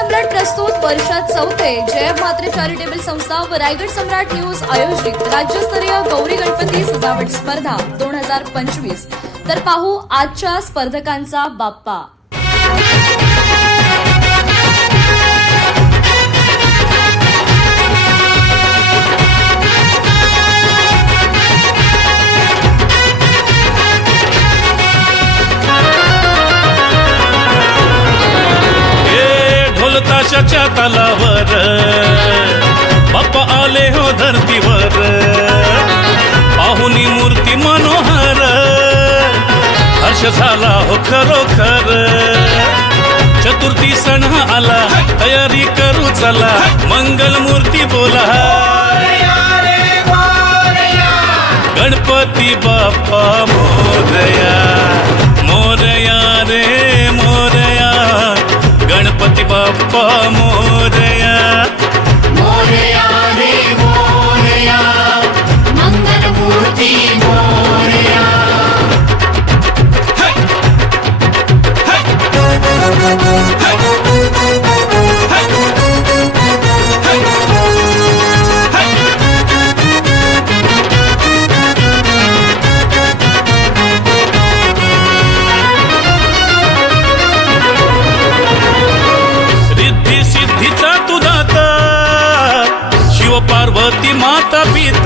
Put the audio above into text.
सम्राट प्रस्तुत वर्षात चौथे जय म्हात्रे चॅरिटेबल संस्था व रायगड सम्राट न्यूज आयोजित राज्यस्तरीय गौरी गणपती सजावट स्पर्धा 2025। तर पाहू आजच्या स्पर्धकांचा बाप्पा। ताशाच्या तालावर बाप्पा आले हो धरतीवर, पाहुनी मूर्ती मनोहर, हर्ष झाला हो खरोखर। चतुर्थी सण आला, तयारी करू चला, मंगल मूर्ती बोला, गणपती बाप्पा मोरया, मोरया रे मोरया, गणपती बाप्पा मोरया, मोरया रे मोरया, मंगल मूर्ती मोरया। पार्वती माता पिता